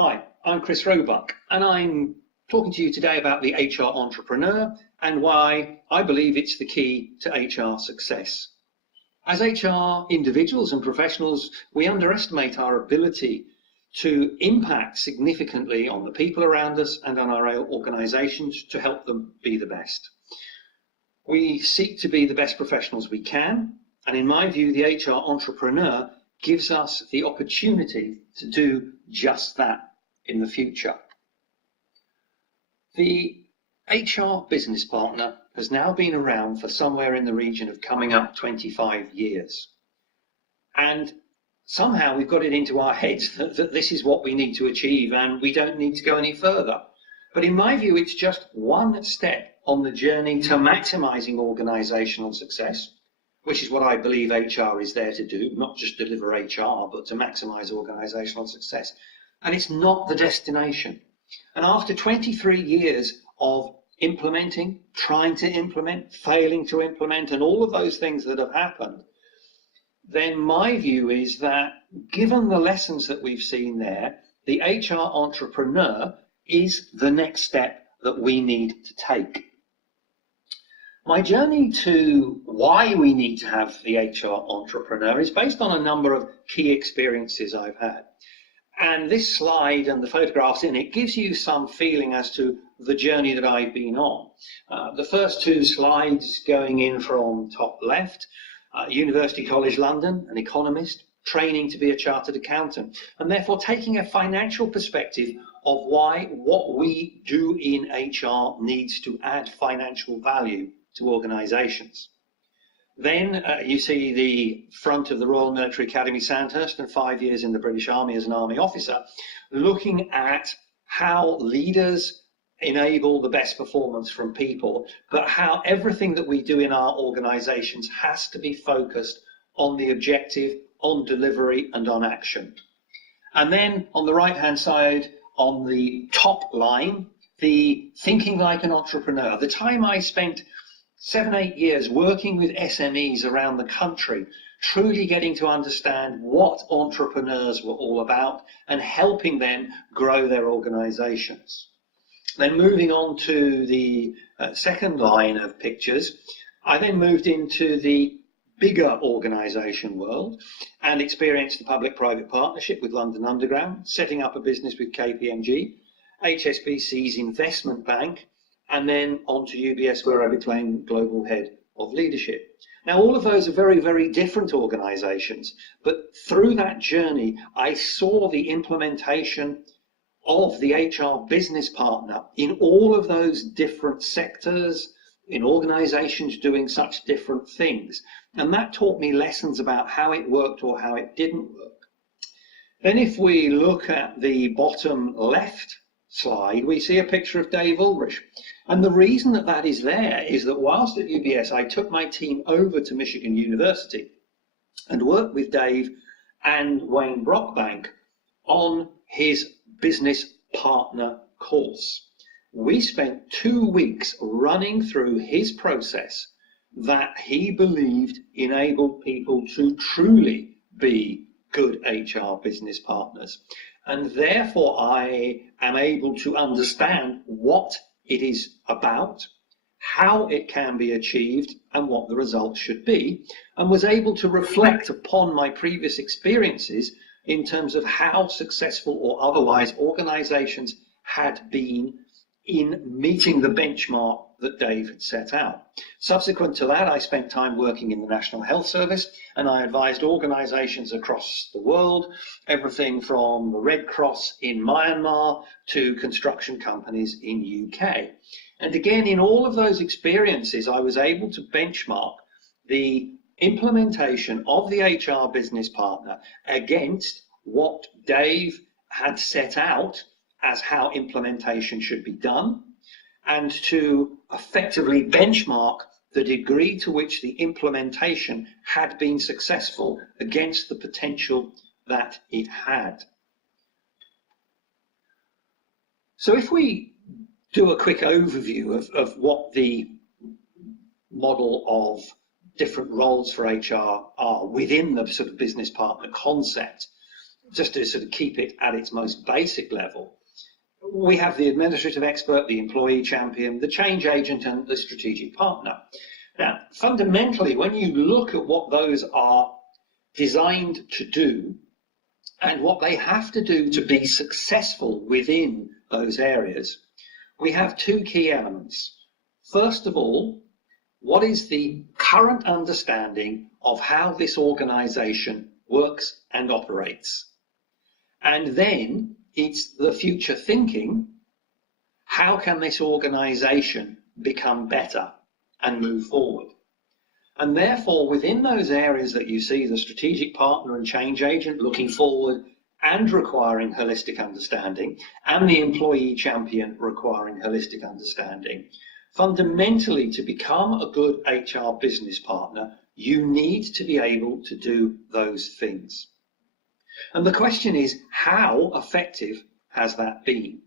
Hi, I'm Chris Roebuck, and I'm talking to you today about the HR entrepreneur and why I believe it's the key to HR success. As HR individuals and professionals, we underestimate our ability to impact significantly on the people around us and on our organizations to help them be the best. We seek to be the best professionals we can, and in my view, the HR entrepreneur gives us the opportunity to do just that in the future. The HR business partner has now been around for somewhere in the region of coming up 25 years. And somehow we've got it into our heads that this is what we need to achieve and we don't need to go any further. But in my view, it's just one step on the journey to maximizing organizational success, which is what I believe HR is there to do, not just deliver HR, but to maximize organizational success. And it's not the destination. And after 23 years of implementing, trying to implement, failing to implement, and all of those things that have happened, then my view is that given the lessons that we've seen there, the HR entrepreneur is the next step that we need to take. My journey to why we need to have the HR entrepreneur is based on a number of key experiences I've had. And this slide and the photographs in it gives you some feeling as to the journey that I've been on. The first two slides going in from top left, University College London, an economist, training to be a chartered accountant, and therefore taking a financial perspective of why what we do in HR needs to add financial value to organizations. Then you see the front of the Royal Military Academy Sandhurst and 5 years in the British Army as an army officer, looking at how leaders enable the best performance from people, but how everything that we do in our organizations has to be focused on the objective, on delivery and on action. And then on the right hand side, on the top line, the thinking like an entrepreneur. The time I spent 7-8 years working with SMEs around the country, truly getting to understand what entrepreneurs were all about and helping them grow their organizations. Then moving on to the second line of pictures, I then moved into the bigger organization world and experienced the public-private partnership with London Underground, setting up a business with KPMG, HSBC's investment bank, and then on to UBS, where I became global head of leadership. Now, all of those are very, very different organizations, but through that journey, I saw the implementation of the HR business partner in all of those different sectors, in organizations doing such different things. And that taught me lessons about how it worked or how it didn't work. Then if we look at the bottom left slide, we see a picture of Dave Ulrich. And the reason that that is there is that whilst at UBS, I took my team over to Michigan University and worked with Dave and Wayne Brockbank on his business partner course. We spent 2 weeks running through his process that he believed enabled people to truly be good HR business partners. And therefore, I am able to understand what it is about, how it can be achieved, and what the results should be, and was able to reflect upon my previous experiences in terms of how successful or otherwise organizations had been in meeting the benchmark that Dave had set out. Subsequent to that, I spent time working in the National Health Service, and I advised organizations across the world, everything from the Red Cross in Myanmar to construction companies in UK. And again, in all of those experiences, I was able to benchmark the implementation of the HR business partner against what Dave had set out as how implementation should be done, and to effectively benchmark the degree to which the implementation had been successful against the potential that it had. So if we do a quick overview of what the model of different roles for HR are within the sort of business partner concept, just to sort of keep it at its most basic level, we have the administrative expert, the employee champion, the change agent, and the strategic partner. Now, fundamentally, when you look at what those are designed to do and what they have to do to be successful within those areas, we have two key elements. First of all, what is the current understanding of how this organization works and operates? And then it's the future thinking, how can this organization become better and move forward? And therefore, within those areas that you see the strategic partner and change agent looking forward and requiring holistic understanding, and the employee champion requiring holistic understanding, fundamentally, to become a good HR business partner, you need to be able to do those things. And the question is, how effective has that been?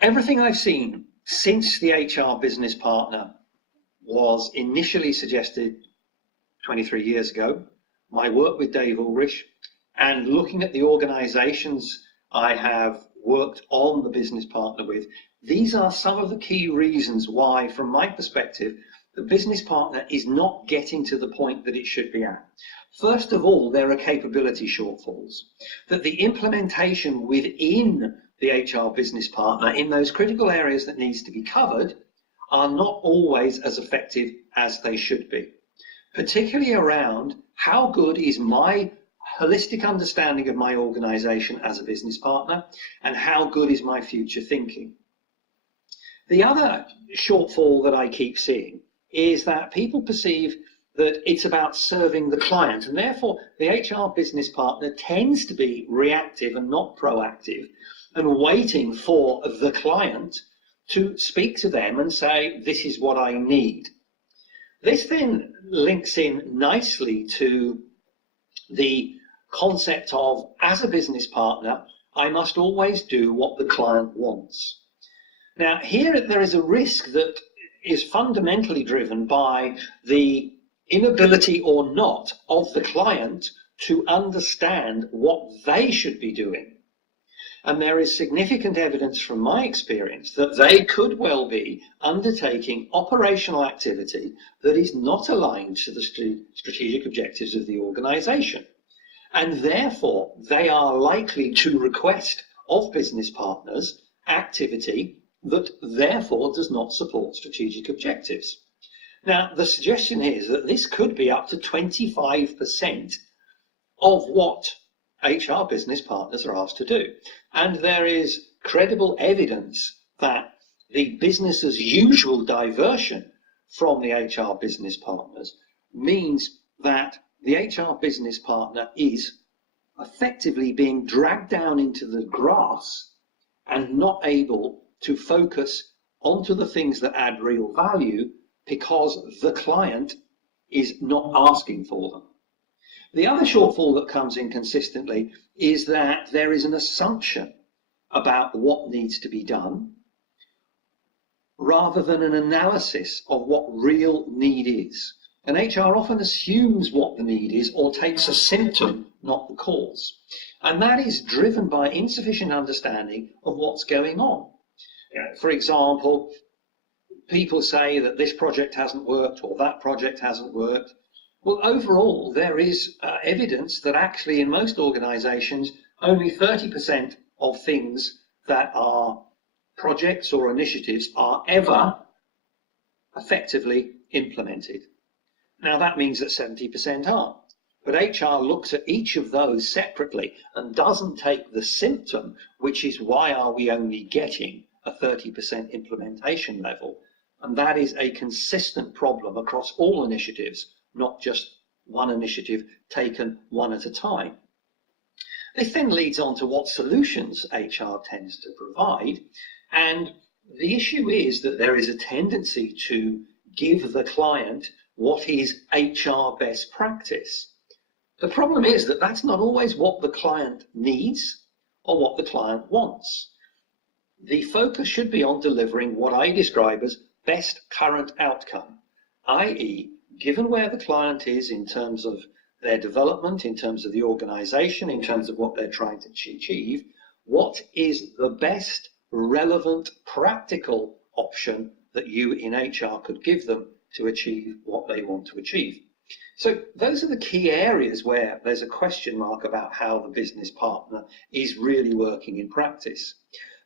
Everything I've seen since the HR business partner was initially suggested 23 years ago, my work with Dave Ulrich, and looking at the organizations I have worked on the business partner with, these are some of the key reasons why, from my perspective, the business partner is not getting to the point that it should be at. First of all, there are capability shortfalls, that the implementation within the HR business partner in those critical areas that needs to be covered are not always as effective as they should be, particularly around how good is my holistic understanding of my organization as a business partner and how good is my future thinking. The other shortfall that I keep seeing is that people perceive that it's about serving the client, and therefore the HR business partner tends to be reactive and not proactive and waiting for the client to speak to them and say, this is what I need. This then links in nicely to the concept of, as a business partner, I must always do what the client wants. Now, here there is a risk that is fundamentally driven by the inability or not of the client to understand what they should be doing. And there is significant evidence from my experience that they could well be undertaking operational activity that is not aligned to the strategic objectives of the organization. And therefore, they are likely to request of business partners activity that therefore does not support strategic objectives. Now, the suggestion is that this could be up to 25% of what HR business partners are asked to do. And there is credible evidence that the business as usual diversion from the HR business partners means that the HR business partner is effectively being dragged down into the grass and not able to focus onto the things that add real value because the client is not asking for them. The other shortfall that comes in consistently is that there is an assumption about what needs to be done rather than an analysis of what real need is. And HR often assumes what the need is or takes a symptom, not the cause. And that is driven by insufficient understanding of what's going on. For example, people say that this project hasn't worked or that project hasn't worked. Well, overall, there is evidence that actually in most organizations, only 30% of things that are projects or initiatives are ever effectively implemented. Now, that means that 70% aren't. But HR looks at each of those separately and doesn't take the symptom, which is why are we only getting a 30% implementation level. And that is a consistent problem across all initiatives, not just one initiative taken one at a time. This then leads on to what solutions HR tends to provide. And the issue is that there is a tendency to give the client what is HR best practice. The problem is that that's not always what the client needs or what the client wants. The focus should be on delivering what I describe as best current outcome, i.e., given where the client is in terms of their development, in terms of the organization, in terms of what they're trying to achieve, what is the best relevant practical option that you in HR could give them to achieve what they want to achieve. So those are the key areas where there's a question mark about how the business partner is really working in practice.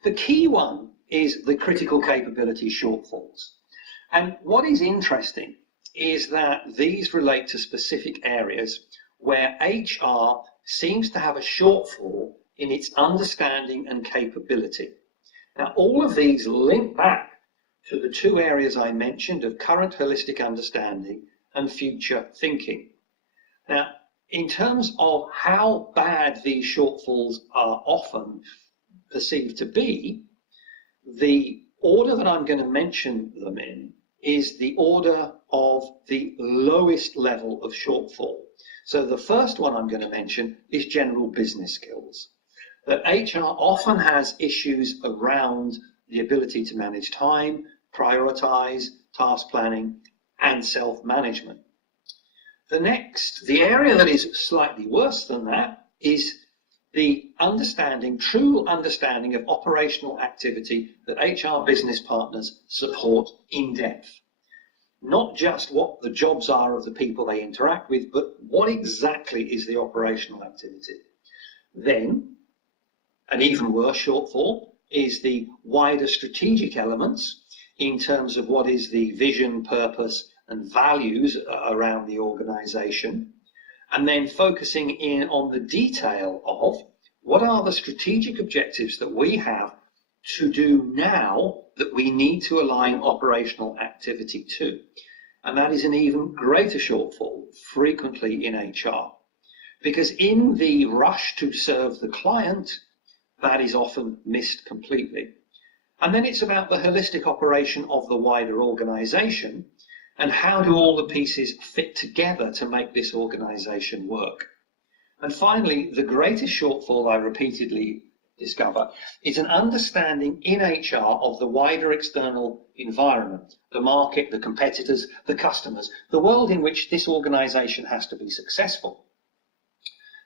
The key one is the critical capability shortfalls. And what is interesting is that these relate to specific areas where HR seems to have a shortfall in its understanding and capability. Now, all of these link back to the two areas I mentioned of current holistic understanding and future thinking. Now, in terms of how bad these shortfalls are often perceived to be, the order that I'm going to mention them in is the order of the lowest level of shortfall. So the first one I'm going to mention is general business skills. That HR often has issues around the ability to manage time, prioritize, task planning, and self-management. The area that is slightly worse than that is the true understanding of operational activity that HR business partners support in depth. Not just what the jobs are of the people they interact with, but what exactly is the operational activity. Then, an even worse shortfall is the wider strategic elements in terms of what is the vision, purpose, and values around the organization, and then focusing in on the detail of what are the strategic objectives that we have to do now that we need to align operational activity to. And that is an even greater shortfall frequently in HR, because in the rush to serve the client, that is often missed completely. And then it's about the holistic operation of the wider organization and how do all the pieces fit together to make this organization work. And finally, the greatest shortfall I repeatedly discover is an understanding in HR of the wider external environment, the market, the competitors, the customers, the world in which this organization has to be successful.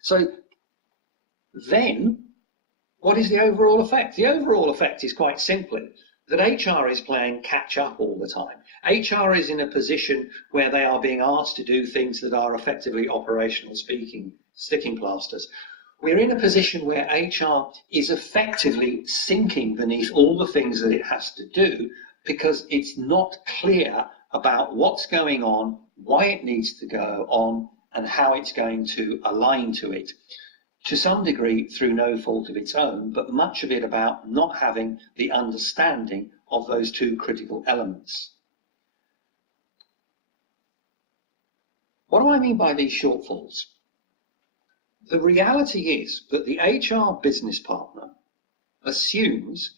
So then, what is the overall effect? The overall effect is quite simply that HR is playing catch up all the time. HR is in a position where they are being asked to do things that are effectively operational speaking, sticking plasters. We're in a position where HR is effectively sinking beneath all the things that it has to do because it's not clear about what's going on, why it needs to go on, and how it's going to align to it. To some degree through no fault of its own, but much of it about not having the understanding of those two critical elements. What do I mean by these shortfalls? The reality is that the HR business partner assumes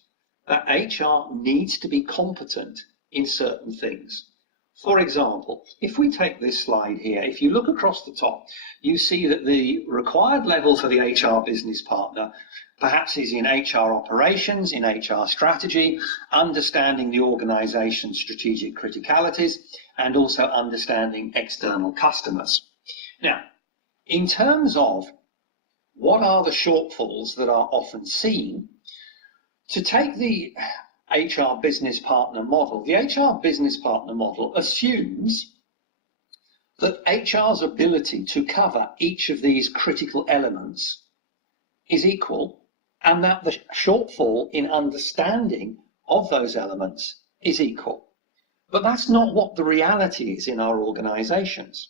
that HR needs to be competent in certain things. For example, if we take this slide here, if you look across the top, you see that the required level for the HR business partner perhaps is in HR operations, in HR strategy, understanding the organization's strategic criticalities, and also understanding external customers. Now, in terms of what are the shortfalls that are often seen, to take the HR business partner model, the HR business partner model assumes that HR's ability to cover each of these critical elements is equal and that the shortfall in understanding of those elements is equal. But that's not what the reality is in our organizations.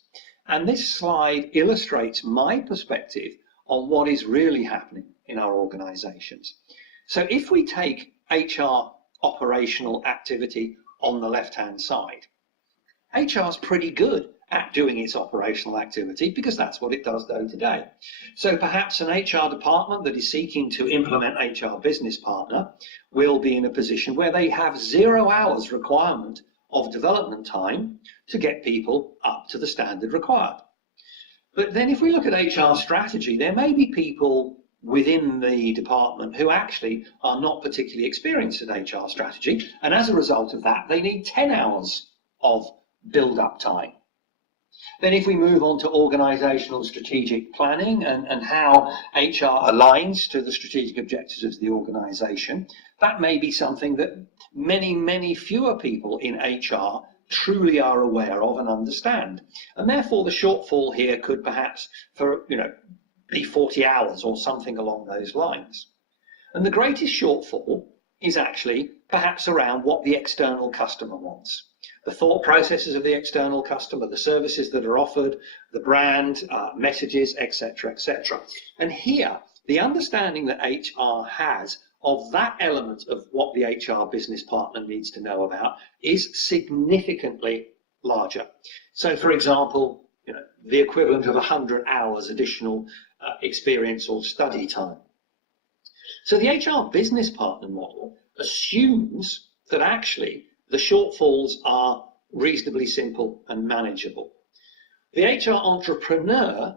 And this slide illustrates my perspective on what is really happening in our organizations. So if we take HR operational activity on the left-hand side, HR is pretty good at doing its operational activity because that's what it does day to day. So perhaps an HR department that is seeking to implement HR business partner will be in a position where they have 0 hours requirement of development time to get people up to the standard required. But then if we look at HR strategy, there may be people within the department who actually are not particularly experienced in HR strategy, and as a result of that, they need 10 hours of build-up time. Then if we move on to organizational strategic planning and how HR aligns to the strategic objectives of the organization, that may be something that many fewer people in HR truly are aware of and understand. And therefore the shortfall here could perhaps be 40 hours or something along those lines. And the greatest shortfall is actually perhaps around what the external customer wants. The thought processes of the external customer, the services that are offered, the brand, messages, etc., etc. And here, the understanding that HR has of that element of what the HR business partner needs to know about is significantly larger. So, for example, the equivalent of 100 hours additional experience or study time. So the HR business partner model assumes that actually the shortfalls are reasonably simple and manageable. The HR entrepreneur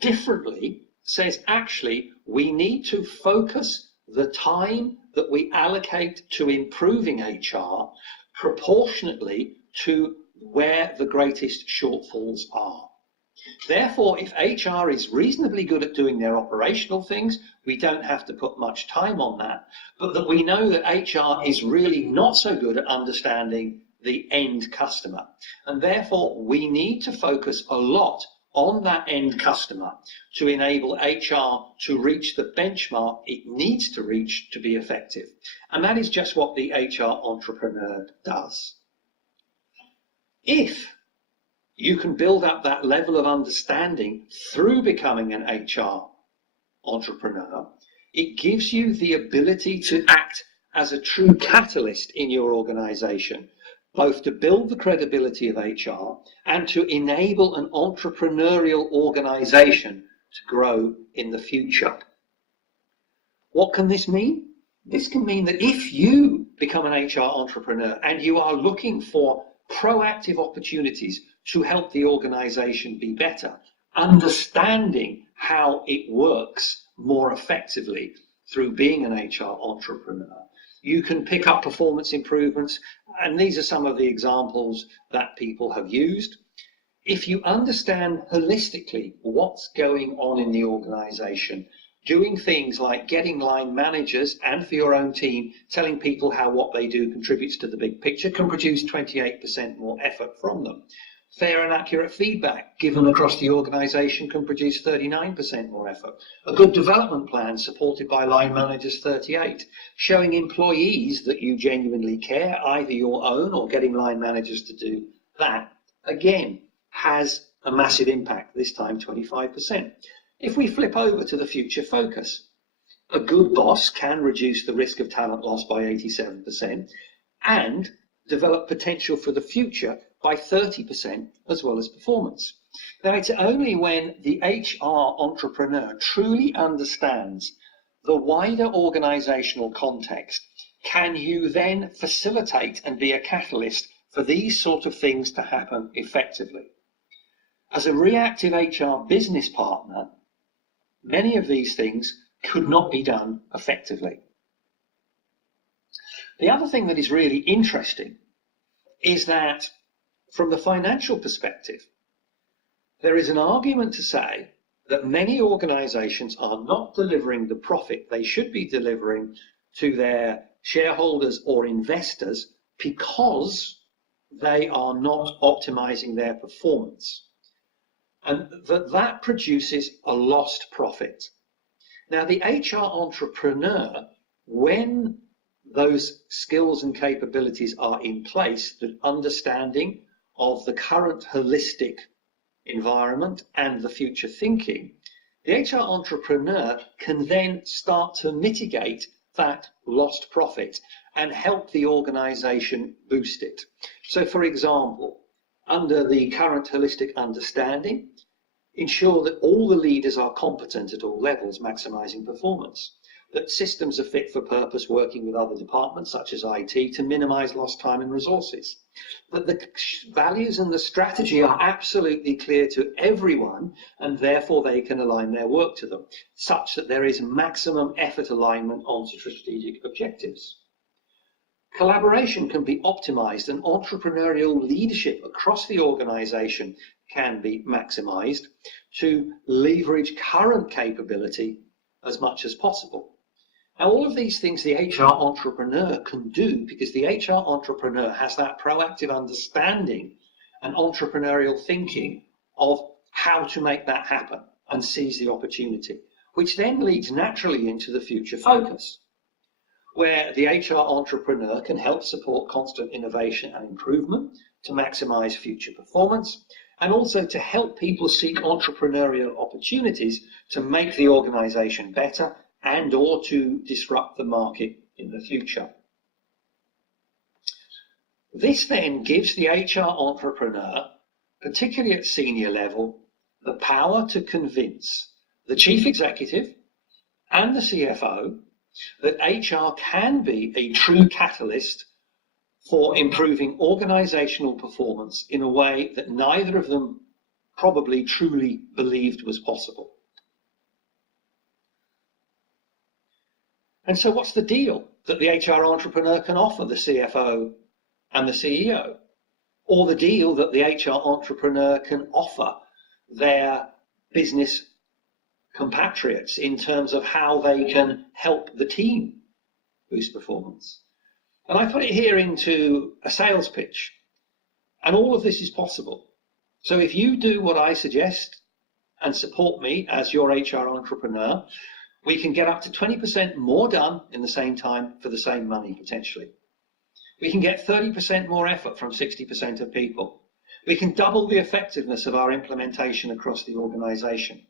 differently says actually we need to focus the time that we allocate to improving HR proportionately to where the greatest shortfalls are. Therefore, if HR is reasonably good at doing their operational things, we don't have to put much time on that. But that we know that HR is really not so good at understanding the end customer. And therefore, we need to focus a lot on that end customer to enable HR to reach the benchmark it needs to reach to be effective. And that is just what the HR entrepreneur does. If you can build up that level of understanding through becoming an HR entrepreneur, it gives you the ability to act as a true catalyst in your organization, both to build the credibility of HR and to enable an entrepreneurial organization to grow in the future. What can this mean? This can mean that if you become an HR entrepreneur and you are looking for proactive opportunities to help the organization be better, understanding how it works more effectively through being an HR entrepreneur, you can pick up performance improvements, and these are some of the examples that people have used. If you understand holistically what's going on in the organization, doing things like getting line managers and for your own team, telling people how what they do contributes to the big picture, can produce 28% more effort from them. Fair and accurate feedback given across the organisation can produce 39% more effort. A good development plan supported by line managers, 38%. Showing employees that you genuinely care, either your own or getting line managers to do that, again, has a massive impact, this time 25%. If we flip over to the future focus, a good boss can reduce the risk of talent loss by 87% and develop potential for the future by 30% as well as performance. Now, it's only when the HR entrepreneur truly understands the wider organizational context can you then facilitate and be a catalyst for these sort of things to happen effectively. As a reactive HR business partner, many of these things could not be done effectively. The other thing that is really interesting is that from the financial perspective, there is an argument to say that many organizations are not delivering the profit they should be delivering to their shareholders or investors because they are not optimizing their performance, and that produces a lost profit. Now, the HR entrepreneur, when those skills and capabilities are in place, the understanding of the current holistic environment and the future thinking, the HR entrepreneur can then start to mitigate that lost profit and help the organization boost it. So, for example, under the current holistic understanding, ensure that all the leaders are competent at all levels, maximizing performance, that systems are fit for purpose, working with other departments such as IT to minimize lost time and resources, that the values and the strategy are absolutely clear to everyone and therefore they can align their work to them, such that there is maximum effort alignment on strategic objectives. Collaboration can be optimized and entrepreneurial leadership across the organization can be maximised to leverage current capability as much as possible. Now, all of these things the HR entrepreneur can do because the HR entrepreneur has that proactive understanding and entrepreneurial thinking of how to make that happen and seize the opportunity, which then leads naturally into the future focus, where the HR entrepreneur can help support constant innovation and improvement to maximise future performance, and also to help people seek entrepreneurial opportunities to make the organisation better and or to disrupt the market in the future. This then gives the HR entrepreneur, particularly at senior level, the power to convince the chief executive and the CFO that HR can be a true catalyst for improving organisational performance in a way that neither of them probably truly believed was possible. And so what's the deal that the HR entrepreneur can offer the CFO and the CEO? Or the deal that the HR entrepreneur can offer their business compatriots in terms of how they can help the team boost performance? And I put it here into a sales pitch. And all of this is possible. So if you do what I suggest and support me as your HR entrepreneur, we can get up to 20% more done in the same time for the same money, potentially. We can get 30% more effort from 60% of people. We can double the effectiveness of our implementation across the organisation.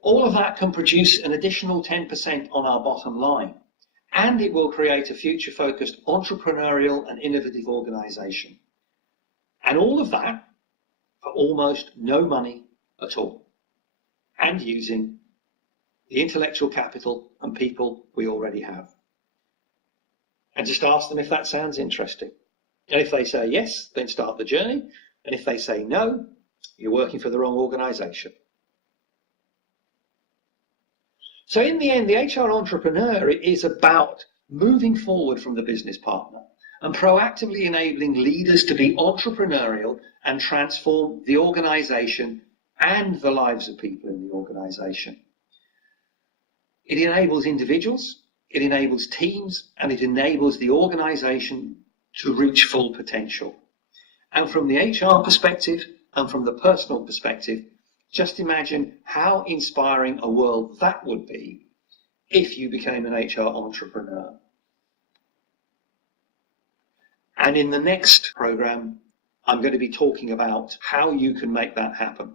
All of that can produce an additional 10% on our bottom line, and it will create a future-focused entrepreneurial and innovative organisation. And all of that for almost no money at all, and using the intellectual capital and people we already have. And just ask them if that sounds interesting. And if they say yes, then start the journey. And if they say no, you're working for the wrong organisation. So in the end, the HR entrepreneur is about moving forward from the business partner and proactively enabling leaders to be entrepreneurial and transform the organisation and the lives of people in the organisation. It enables individuals, it enables teams, and it enables the organisation to reach full potential. And from the HR perspective and from the personal perspective, just imagine how inspiring a world that would be if you became an HR entrepreneur. And in the next programme, I'm going to be talking about how you can make that happen.